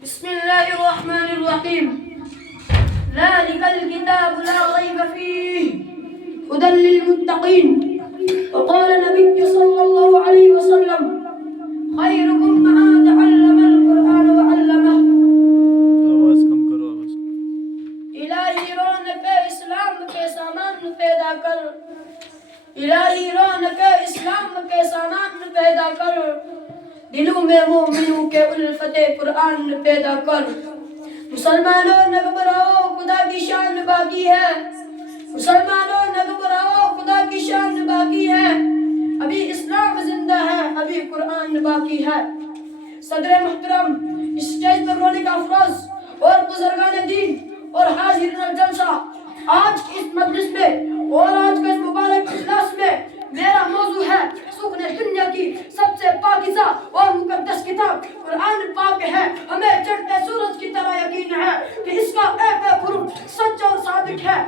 بسم الله الرحمن الرحيم ذلك الكتاب لا ريب فيه هدى للمتقين وقال النبي صلى الله عليه وسلم خيركم من تعلم القرآن وعلمه آواز کم کرو آواز الہی رونق اسلام کے سامان پیدا کر الہی رونق اسلام کے سامان پیدا کر دلوں میں مومنوں کے الفت قرآن پیدا کر مسلمانوں نہ گھبراؤ خدا کی شان باقی ہے مسلمانوں نہ گھبراؤ خدا کی شان باقی ہے ابھی اسلام زندہ ہے ابھی قرآن باقی ہے صدر محترم اسٹیج پر رونے کا افروز اور بزرگان دین اور حاضرین الجلسہ آج کی اس مجلس میں اور آج کے اس مبارک اجلاس میں میرا موضوع ہے سکون دنیا کی سب سے پاکیزہ اور مقدس کتاب قرآن پاک ہے ہمیں چڑھتے سورج کی طرح یقین ہے کہ اس کا ایک حرف سچ اور صادق ہے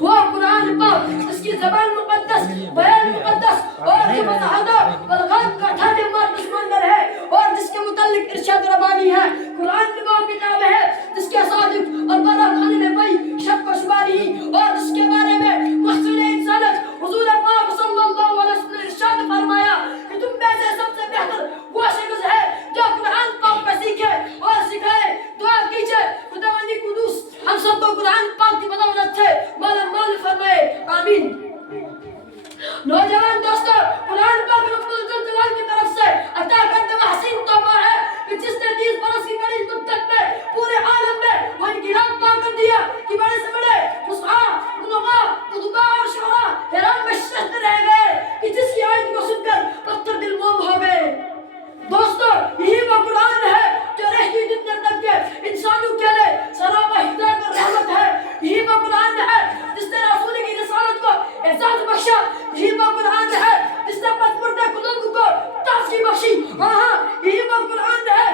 وہ قرآن پاک اس کی زبان مقدس بیان مقدس اور متحدہ والغیب کا ٹھاٹے مار دشمندر ہے اور جس کے متعلق ارشاد ربانی ہے قرآن وہ کتاب ہے جس کے صادق اور بڑا کھانے میں کوئی شک و شبہ نہیں اور اس کے بارے میں محسن انسانت حضور پاک صلی اللہ علیہ وسلم نے ارشاد فرمایا کہ تم میں سے سب سے بہتر وہ شخص ہے جو قرآن پاک کو سیکھے اور سکھائے دعا کیجئے خداوند قدوس ہم سب کو قرآن پاک کی بدولت سے مالا مال فرمائے آمین نوجوان دوستو قرآن پاک رب الجلال کی طرف سے عطا کردہ وہ حسین تحفہ ہے کہ جس نے 30 برس کی قریب مدت میں پورے عالم میں وہ انقلاب پا کر دیا کہ بڑے سے بڑے فصحاء بلغاء ادباء اور شعراء حیران بشرت رہ گئے کہ جس کی آیت کو سن کر پتھر دل موم ہو گئے دوستو یہی وہ قرآن ہے جو رہتی دنیا تک کے انسانوں کے لیے سرابہ ہدایت اور رحمت ہے یہی وہ قرآن ہے جس نے رسول کی رسالت کو اعزاز بخشا یہی وہ قرآن ہے جس نے پس مردہ قلوب کو تازگی بخشی یہی وہ قرآن ہے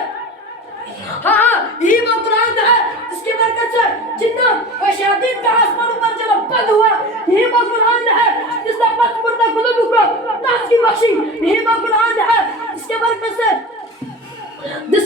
یہی وہ قرآن ہے جس کی برکت سے جنات اور شیاطین کا آسمانوں پر جب بند ہوا یہی وہ قرآن ہے جس نے پس مردہ قلوب کو تازگی بخشی یہی وہ قرآن ہے جس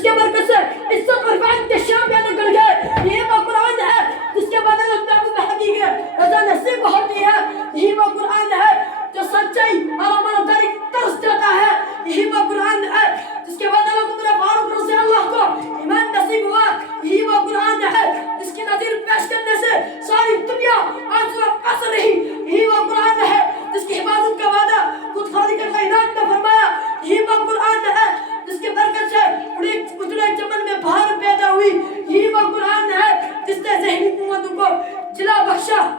کے برکت سے عزت اور فائد کے شام میں نکل گئے یہی وہ قرآن ہے جس کے بدل محبوب حقیقی رضا نصیب ہوتی ہے یہی وہ قرآن ہے جو سچائی اور امانتداری ترس دیتا ہے یہی وہ قرآن ہے جس کے بدل عمر فاروق رضی اللہ کو ایمان نصیب ہوا یہی وہ قرآن ہے جس کی نظیر پیش کرنے سے ساری دنیا آج قصر رہی یہی وہ قرآن ہے جس کی حفاظت کا وعدہ خود خالق کائنات نے فرمایا یہی وہ قرآن ہے جس کی برکت سے اجڑے چمن میں بہار پیدا ہوئی یہی وہ قرآن ہے جس نے ذہنی قوتوں کو جلا بخشا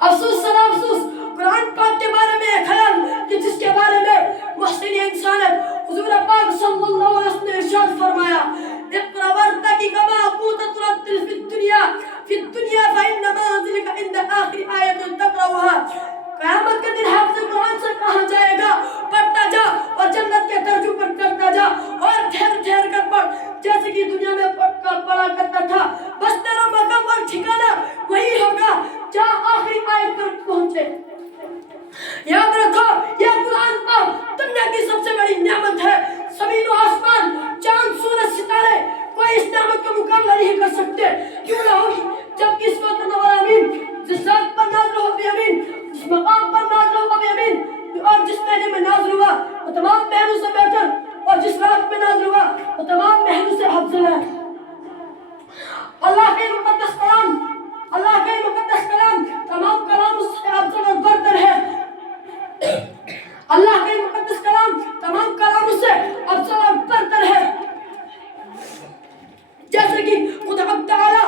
افسوس سنا افسوس قرآن پاک کے بارے میں خیال کہ جس کے بارے میں محسن انسانت حضور پاک صلی اللہ علیہ وسلم نے ارشاد فرمایا اقرأ وارتقي كما كنت ترتل في الدنيا فإن منزلك عند آخر آية تقرأها قیامت کے دن حافظ قرآن سے کہا جائے گا پڑھتا جا اور جنت کے درجوں پر کرتا جا اور ٹھہر ٹھہر کر پڑھ جیسے کہ دنیا میں پڑھا کرتا تھا بس تیرا مقام اور ٹھکانہ وہی ہوگا جہاں آخری آیت پر پہنچے یاد رکھو یہ قرآن پاک دنیا کی سب سے بڑی نعمت ہے زمین و آسمان چاند سورج ستارے کوئی اس نعمت کا مقابلہ نہیں کر سکتے کیوں نہ ہوگی جبکہ اس وقت نور امین جس ذات پر نازل ہو بھی امین جس مقام پر نازل ہو بھی امین اور جس مہینے میں نازل ہوا وہ تمام مہینوں سے بہتر اور جس رات میں نازل ہوا وہ تمام مہینوں سے افضل ہے اللہ کے مقدس کلام تمام کلام سے افضل اور برتر ہے اللہ کے مقدس کلام تمام کلاموں سے افضل اور برتر ہے جیسے کہ خود حق تعالیٰ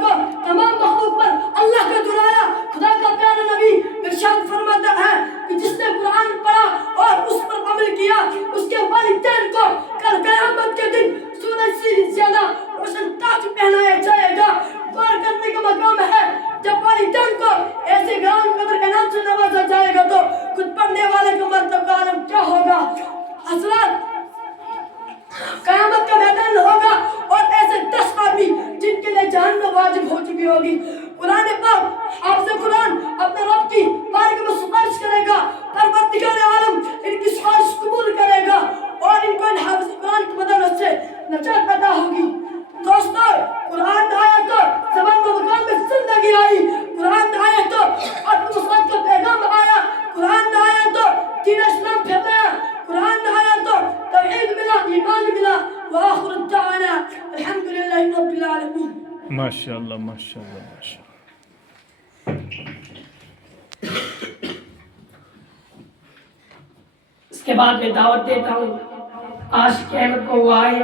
کو تمام مخلوق پر اللہ کا دلایا خدا کا پیارا نبی ارشاد فرماتا ہے کہ جس نے قرآن پڑھا اور اس پر عمل کیا اس کے والدین کو کل قیامت کے دن سورج سے زیادہ روشن تاج پہنایا جائے گا غور کرنے کا مقام ہے جب والدین کو ایسے گران قدر انعام سے نوازا جائے گا تو خود پڑھنے والے کا مرتبہ عالم کیا ہوگا حضرات قیامت کا میدان ہوگا اور ایسے 10 آدمی جن کے لیے جہنم واجب ہو چکی ہوگی قرآن پاک حافظ قرآن اپنے رب کی بارگاہ میں سفارش کرے گا پروردگار عالم ان کی سفارش قبول کرے گا اور ان کو ان حافظ قرآن کی مدد سے ایمان ملا. وآخر الدعوانا الحمد للہ رب العالمین. ماشاء اللہ ماشاء اللہ ماشاء اللہ. اس کے بعد میں دعوت دیتا ہوں عاشق احمد کو وہ آئے